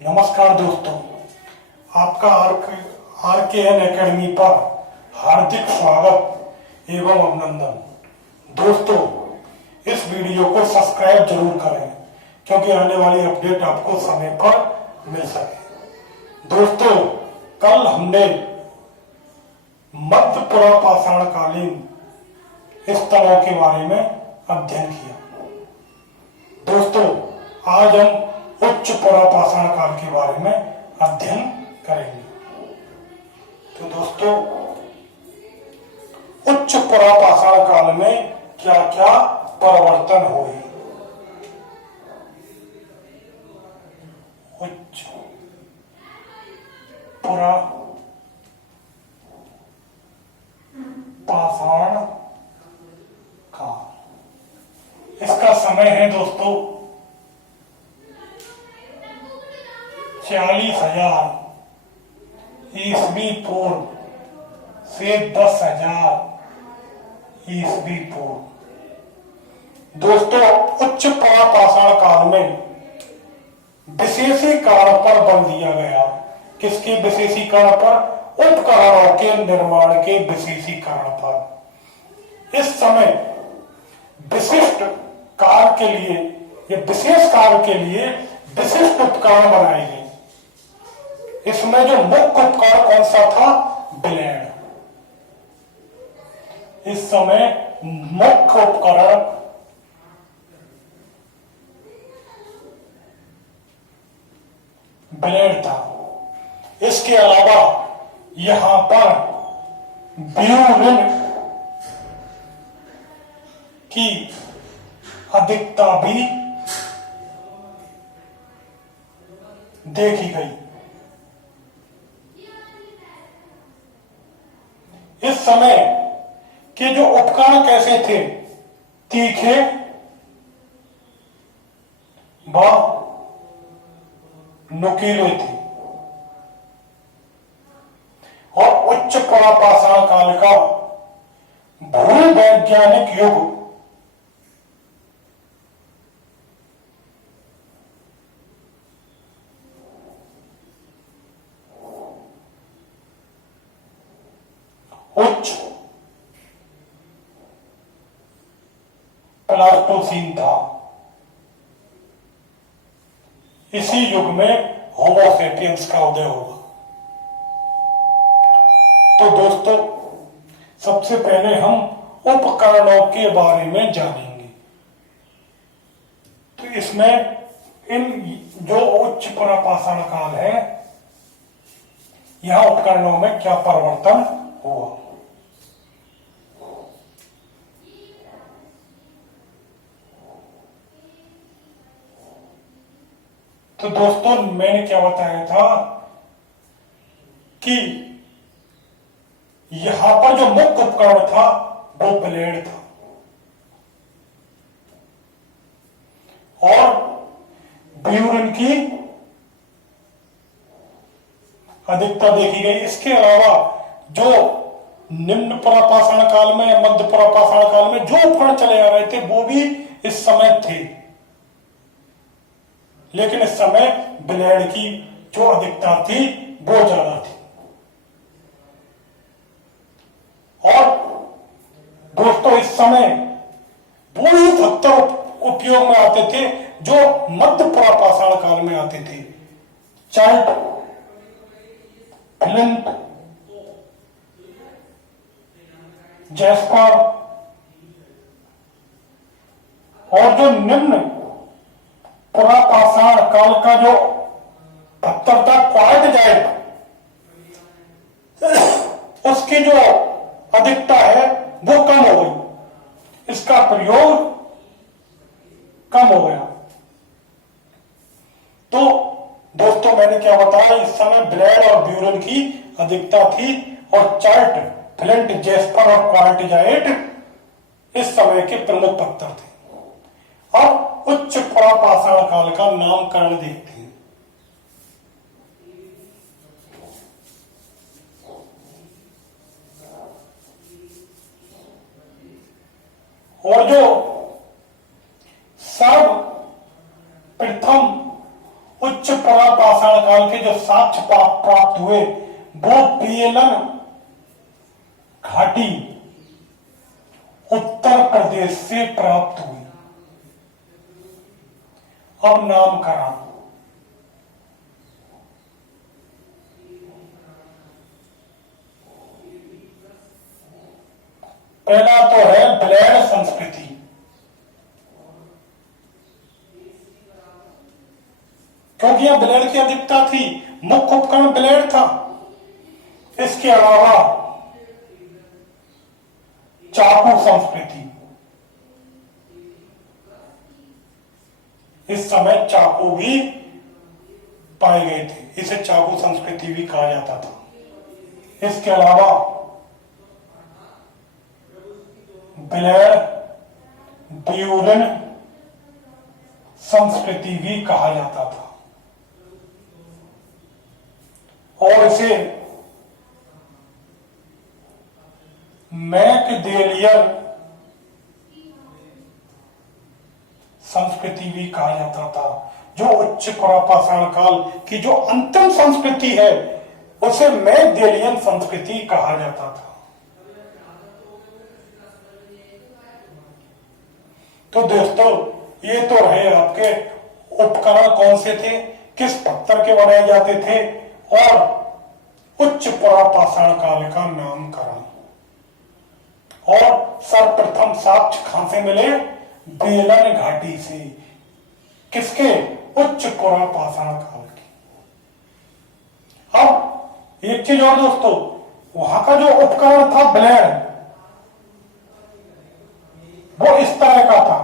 नमस्कार दोस्तों, आपका आर के एन अकेडमी पर हार्दिक स्वागत एवं अभिनंदन। दोस्तों, इस वीडियो को सब्सक्राइब जरूर करें क्योंकि आने वाली अपडेट आपको समय पर मिल सके। दोस्तों, कल हमने मध्य पुरापाषाण कालीन स्थलों के बारे में अध्ययन किया। दोस्तों, आज हम उच्च पुरापाषाण काल के बारे में अध्ययन करेंगे। तो दोस्तों, उच्च पुरापाषाण काल में क्या क्या परिवर्तन हुए। उच्च पुरापाषाण काल, इसका समय है दोस्तों 40,000 ईस्वी पूर्व से 10,000 ईस्वी पूर्व। दोस्तों, उच्च पुरापाषाण काल में विशेषीकरण पर बल दिया गया। किसके विशेषीकरण पर? उपकरणों के निर्माण के विशेषीकरण पर। इस समय विशिष्ट कार्य के लिए या विशेष कार्य के लिए विशिष्ट उपकरण बनाए गए। इसमें जो मुख्य उपकरण कौन सा था? ब्लेड। इस समय मुख्य उपकरण ब्लेड था। इसके अलावा यहां पर ब्यूरिन की अधिकता भी देखी गई। इस समय के जो उपकरण कैसे थे? तीखे व नुकीले थे और उच्च पुरापाषाण काल का भूवैज्ञानिक युग उच्च प्लास्टोसीन था। इसी युग में होमो सेपियंस का उदय होगा। तो दोस्तों, सबसे पहले हम उपकरणों के बारे में जानेंगे। तो इसमें इन जो उच्च पुरापाषाण काल है, यह उपकरणों में क्या परिवर्तन हुआ। तो दोस्तों, मैंने क्या बताया था कि यहां पर जो मुख्य उपकरण था वो ब्लेड था और ब्यूरिन की अधिकता देखी गई। इसके अलावा जो निम्न पुरापाषाण काल में या मध्य पुरापाषाण काल में जो उपकरण चले आ रहे थे वो भी इस समय थे, लेकिन इस समय ब्लेड की जो अधिकता थी वो ज्यादा थी। और दोस्तों, इस समय वो ही पत्थर उपयोग में आते थे जो मध्य पुरापाषाण काल में आते थे। चार्ट, फ्लिंट, जैस्पर और जो निम्न पुरापाषाण काल का जो पत्थर था क्वार्टजाइट, उसकी जो अधिकता है वो कम हो गई। इसका प्रयोग कम हो गया। तो दोस्तों, मैंने क्या बताया? इस समय ब्लेड और ब्यूरिन की अधिकता थी और चार्ट, फ्लिंट, जैस्पर और क्वार्टजाइट इस समय के प्रमुख पत्थर थे। अब उच्च पुरापाषाण काल का नामकरण देखते हैं। और जो सर्वप्रथम उच्च पुरापाषाण काल के जो साक्ष्य प्राप्त हुए वो बेलन घाटी उत्तर प्रदेश से प्राप्त हुई। अब नामकरण। पहला तो है ब्लेड संस्कृति। क्योंकि यह ब्लेड की अधिकता थी, मुख्य उपकरण ब्लेड था। इसके अलावा चाकू संस्कृति। इस समय चाकू भी पाए गए थे, इसे चाकू संस्कृति भी कहा जाता था। इसके अलावा ब्लेड ब्यूरन संस्कृति भी कहा जाता था और इसे मैकडेलियन संस्कृति भी कहा जाता था। जो उच्च पुरापाषाण काल की जो अंतिम संस्कृति है उसे मैकडेलियन संस्कृति कहा जाता था। तो दोस्तों, ये तो रहे आपके उपकरण कौन से थे, किस पत्थर के बनाए जाते थे और उच्च पुरापाषाण काल का नामकरण। और सर्वप्रथम साक्ष्य कहां से मिले? बेलन घाटी से। किसके? उच्च पुरापाषाण काल के। अब एक चीज और दोस्तों, वहां का जो उपकरण था ब्लेड, वो इस तरह का था।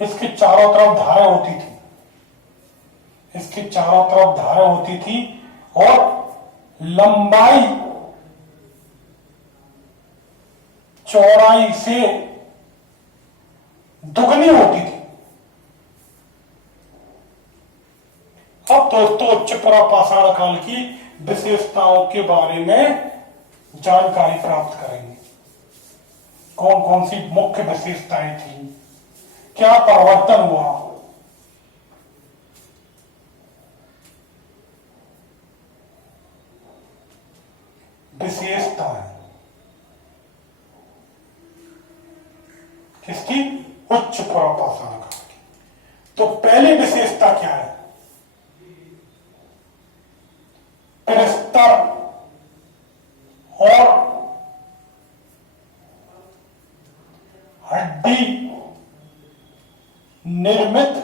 इसकी चारों तरफ धारें होती थी, इसकी चारों तरफ धारें होती थी और लंबाई चौड़ाई से दुगनी होती थी। अब दोस्तों, उच्च पुरापाषाण काल की विशेषताओं के बारे में जानकारी प्राप्त करेंगे। कौन कौन सी मुख्य विशेषताएं थी, क्या परिवर्तन हुआ। विशेषताएं किसकी? उच्च पुरापाषाण काल की। तो पहली विशेषता क्या है? प्रस्तर और हड्डी निर्मित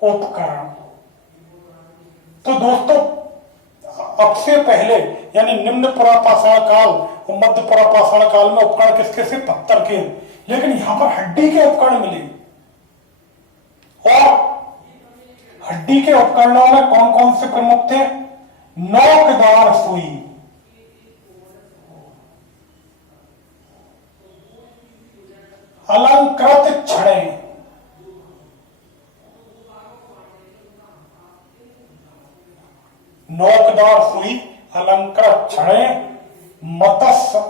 उपकरण। तो दोस्तों, अब से पहले यानी निम्न पुरापाषाण काल और मध्य पुरापाषाण काल में उपकरण किसके से? पत्थर के। लेकिन यहां पर हड्डी के उपकरण मिले। और हड्डी के उपकरणों में कौन कौन से प्रमुख थे? नोकदार सुई, अलंकृत छड़े, नोकदार सुई, अलंकृत छड़े, मत्स्य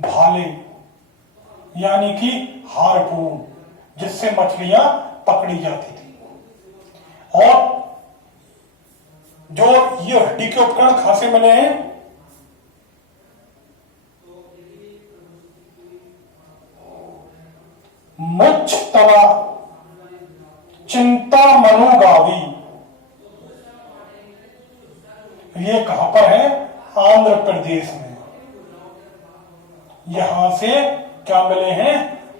भाले यानी कि हार्पून, जिससे मछलियां पकड़ी जाती थी। और जो ये हड्डी के उपकरण कहां से मिले हैं? मुच्छतला चिंतामनुगावी। ये कहां पर है? आंध्र प्रदेश में। यहां से क्या मिले हैं?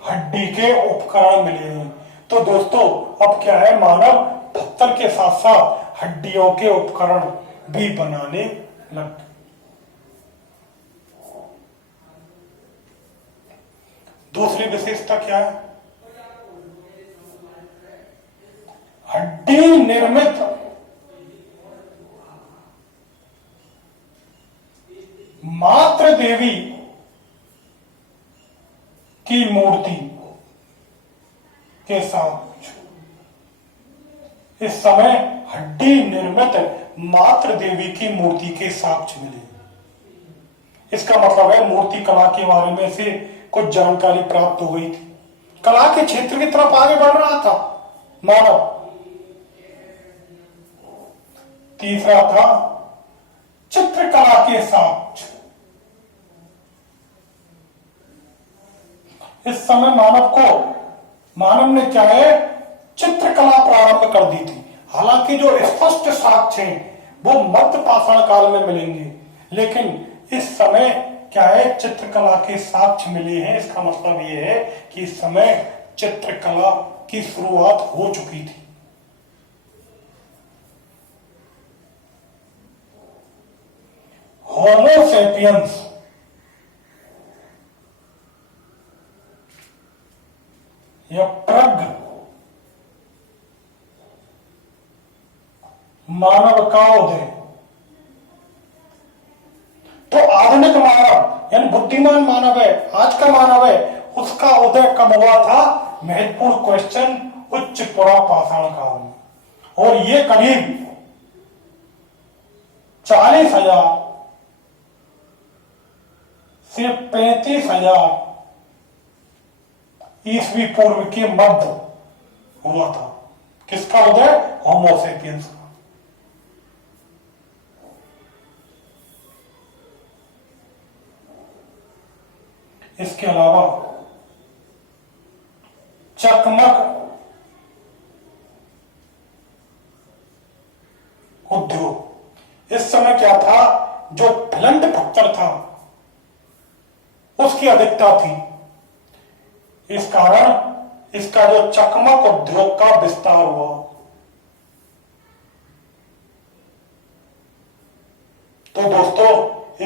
हड्डी के उपकरण मिले हैं। तो दोस्तों, अब क्या है, मानव पत्थर के साथ साथ हड्डियों के उपकरण भी बनाने लग गए। दूसरी विशेषता क्या है? हड्डी निर्मित मातृ देवी की मूर्ति के साथ इस समय हड्डी निर्मित मातृ देवी की मूर्ति के साक्ष्य मिले। इसका मतलब है मूर्ति कला के बारे में से कुछ जानकारी प्राप्त हो गई थी। कला के क्षेत्र की तरफ आगे बढ़ रहा था मानव। तीसरा था चित्रकला के साक्ष्य। इस समय मानव ने क्या है, चित्रकला प्रारंभ कर दी थी। हालांकि जो स्पष्ट साक्ष्य हैं वो मध्य पाषाण काल में मिलेंगे, लेकिन इस समय क्या है, चित्रकला के साक्ष्य मिले हैं। इसका मतलब ये है कि इस समय चित्रकला की शुरुआत हो चुकी थी। होमो सेपियंस या प्रज्ञ मानव का उदय। तो आधुनिक मानव यानी बुद्धिमान मानव है, आज का मानव है, उसका उदय कब हुआ था? महत्वपूर्ण क्वेश्चन, उच्च पुरा पाषाण काल में। और ये करीब 40,000 से 35,000 ईस्वी पूर्व के मध्य हुआ था। किसका उदय? होमो सेपियंस का। इसके अलावा चकमक उद्योग, इस समय क्या था, जो फिलंट पत्थर था उसकी अधिकता थी। इस कारण इसका जो चकमक उद्योग का विस्तार हुआ। तो दोस्तों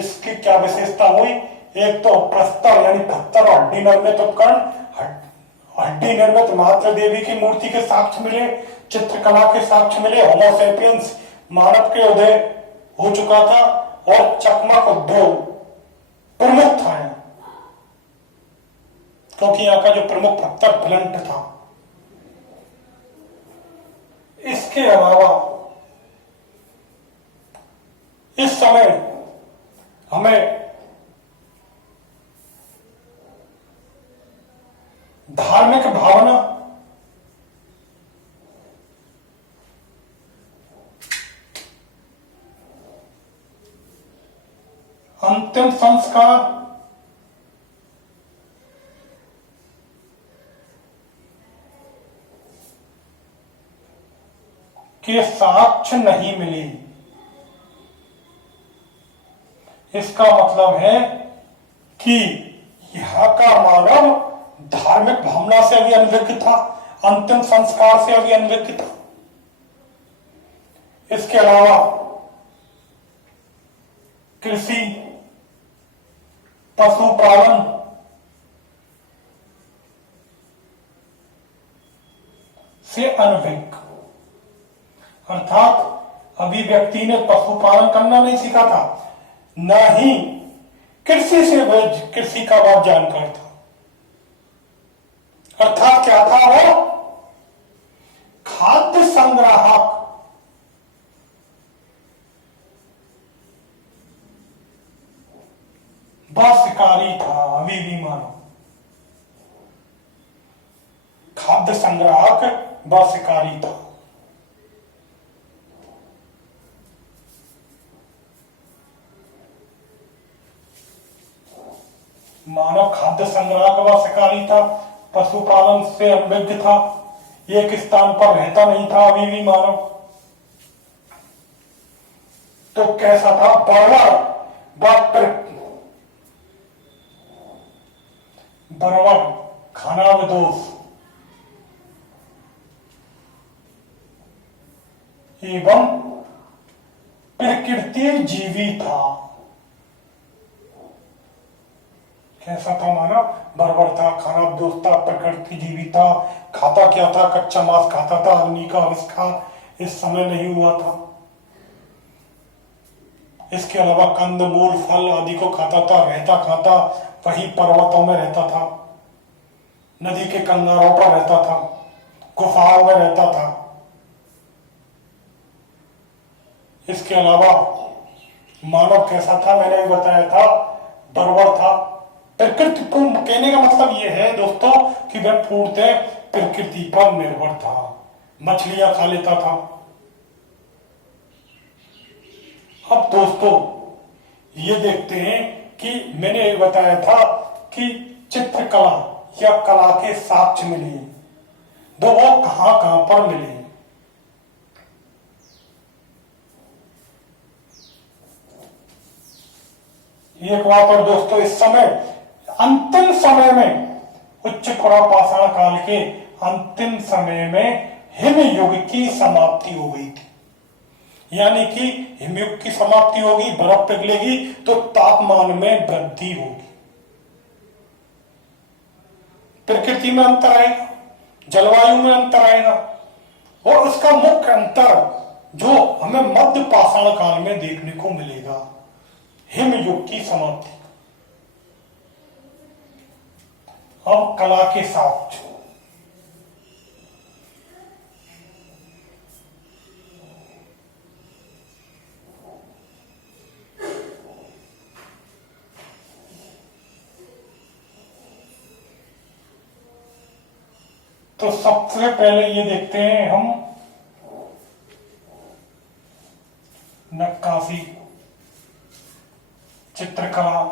इसकी क्या विशेषता हुई? एक तो प्रस्तर यानी पत्थर और हड्डी निर्मित उपकरण, हड्डी निर्मित मातृ देवी की मूर्ति के साक्ष्य मिले, चित्रकला के साक्ष्य मिले, होमो सेपियंस मानव के उदय हो चुका था, और चकमक उद्योग प्रमुख था, क्योंकि यहां का जो प्रमुख पत्थर फिलंट था। इसके अलावा इस समय हमें धार्मिक भावना, अंतिम संस्कार, के साक्ष्य नहीं मिले। इसका मतलब है कि यहां का मानव धार्मिक भावना से भी अनभिज्ञ था, अंतिम संस्कार से भी अनभिज्ञ था। इसके अलावा कृषि, पशुपालन, से अनभिज्ञ, अर्थात अभी व्यक्ति ने पशुपालन करना नहीं सीखा था, न ही कृषि का वह जानकार था। अर्थात क्या था वो? खाद्य संग्राहक, वह शिकारी था। अभी भी मानो खाद्य संग्राहक वह शिकारी था। मानव खाद्य संग्राहक व शिकारी था, पशुपालन से अनभिज्ञ था, एक स्थान पर रहता नहीं था अभी भी मानव। तो कैसा था? बर्बर, खाना विदोष एवं प्रकृति जीवी था। कैसा था मानव? बर्बर था, खाना विदोष था, प्रकृति जीवी था। खाता क्या था? कच्चा मांस खाता था, अग्नि का आविष्कार इस समय नहीं हुआ था। इसके अलावा कंद मूल फल आदि को खाता था, रहता खाता वही पर्वतों में रहता था, नदी के किनारों पर रहता था, गुफाओं में रहता था। इसके अलावा मानव कैसा था? मैंने भी बताया था, बर्बर था। प्रकृति कहने का मतलब यह है दोस्तों कि वह पूर्णतः प्रकृति पर निर्भर था। मछलियां खा लेता था। अब दोस्तों ये देखते हैं कि मैंने बताया था कि चित्रकला या कला के साक्ष्य मिले, तो वो कहां कहां पर मिले। एक बात और दोस्तों, इस समय अंतिम समय में उच्च पुरापाषाण काल के अंतिम समय में हिमयुग की समाप्ति हो गई थी। यानी कि हिमयुग की समाप्ति होगी, बर्फ पिघलेगी तो तापमान में वृद्धि होगी, प्रकृति में अंतर आएगा, जलवायु में अंतर आएगा। और उसका मुख्य अंतर जो हमें मध्य पाषाण काल में देखने को मिलेगा, हिमयुग की समाप्ति। अब कला के साक्ष्य। तो सबसे पहले ये देखते हैं हम नक्काशी, चित्रकला,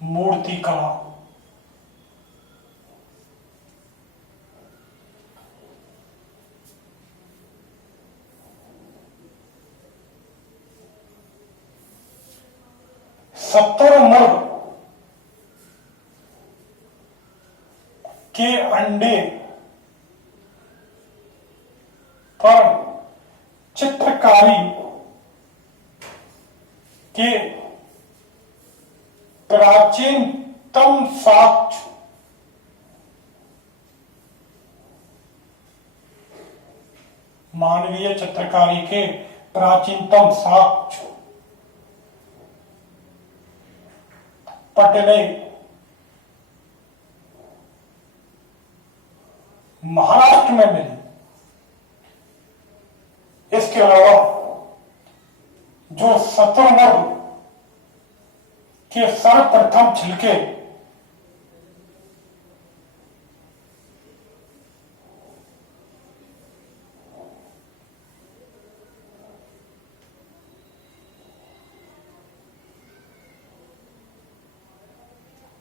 मूर्ति कला। शुतुरमुर्ग के अंडे पर चित्रकारी के प्राचीनतम साक्ष्य मानवीय चित्रकारी के प्राचीनतम साक्ष्य पटने, महाराष्ट्र में मिली। इसके अलावा जो शुतुरमुर्ग के सर्वप्रथम छिलके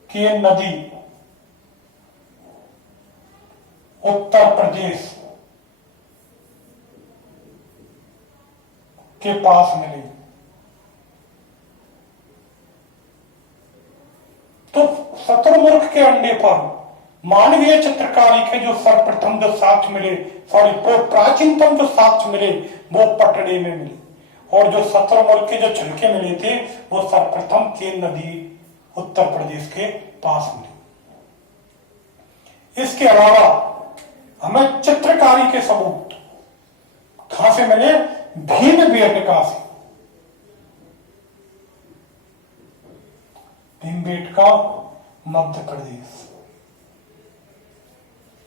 के नदी उत्तर प्रदेश के पास मिली। तो शुतुरमुर्ग के अंडे पर मानवीय चित्रकारी के जो सर्वप्रथम जो साक्ष्य मिले, वो प्राचीनतम जो साक्ष्य मिले वो पटने में मिले। और जो शुतुरमुर्ग के जो छिलके मिले थे वो सर्वप्रथम केन नदी उत्तर प्रदेश के पास मिले। इसके अलावा हमें चित्रकारी के सबूत कहां से मिले? भीमबेटका से। भीमबेटका मध्य प्रदेश।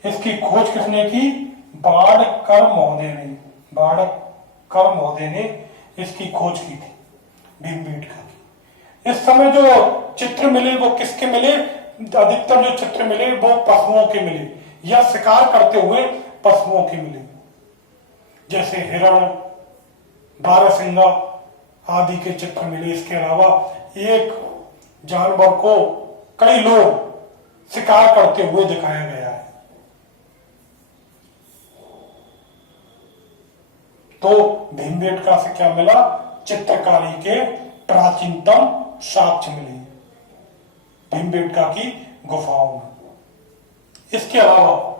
इसकी खोज किसने की? बाड़कर महोदय ने। बाड़कर महोदय ने इसकी खोज की थी, भीमबेटका की। इस समय जो चित्र मिले वो किसके मिले? अधिकतर जो चित्र मिले वो पशुओं के मिले या शिकार करते हुए पशुओं के मिले, जैसे हिरण, बारहसिंगा आदि के चित्र मिले। इसके अलावा एक जानवर को कई लोग शिकार करते हुए दिखाया गया है। तो भीमबेटका से क्या मिला? चित्रकारी के प्राचीनतम साक्ष्य मिले भीमबेटका की गुफाओं में। इसके अलावा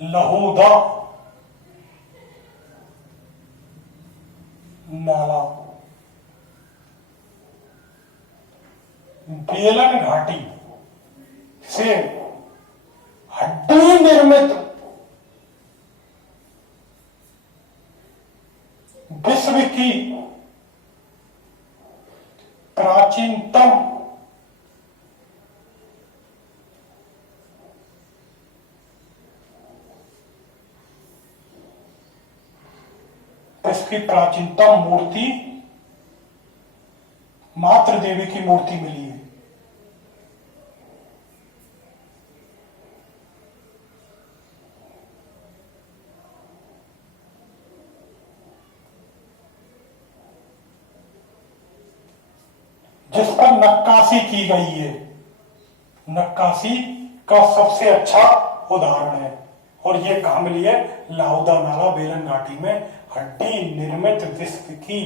लहूदा नाला, बेलन घाटी से हड्डी निर्मित विश्व की प्राचीनतम उसकी प्राचीनतम मूर्ति मातृ देवी की मूर्ति मिली है। जिस पर नक्काशी की गई है, नक्काशी का सबसे अच्छा उदाहरण है। और ये कहां मिली है? लाउदा नाला बेलन घाटी में हड्डी निर्मित विश्व की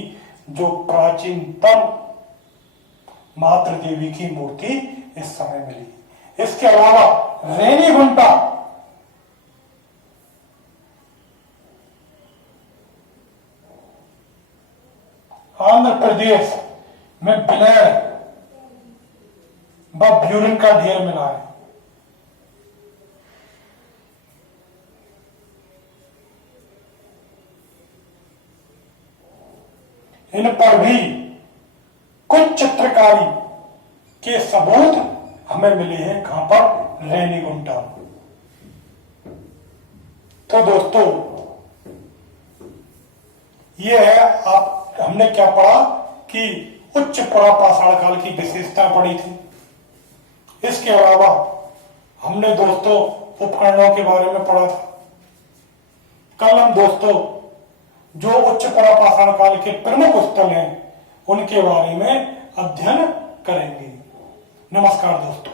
जो प्राचीनतम मातृ देवी की मूर्ति इस समय मिली। इसके अलावा रेनीगुंटा आंध्र प्रदेश में ब्लेड व ब्यूरिन का ढेर मिला है। इन पर भी कुछ चित्रकारी के सबूत हमें मिले हैं। कहां पर? रेनीगुंटा। तो दोस्तों, ये है, आप हमने क्या पढ़ा कि उच्च पुरापाषाण काल की विशेषता पढ़ी थी। इसके अलावा हमने दोस्तों उपकरणों के बारे में पढ़ा था। कल हम दोस्तों जो उच्च पुरापाषाण काल के प्रमुख स्थल हैं उनके बारे में अध्ययन करेंगे। नमस्कार दोस्तों।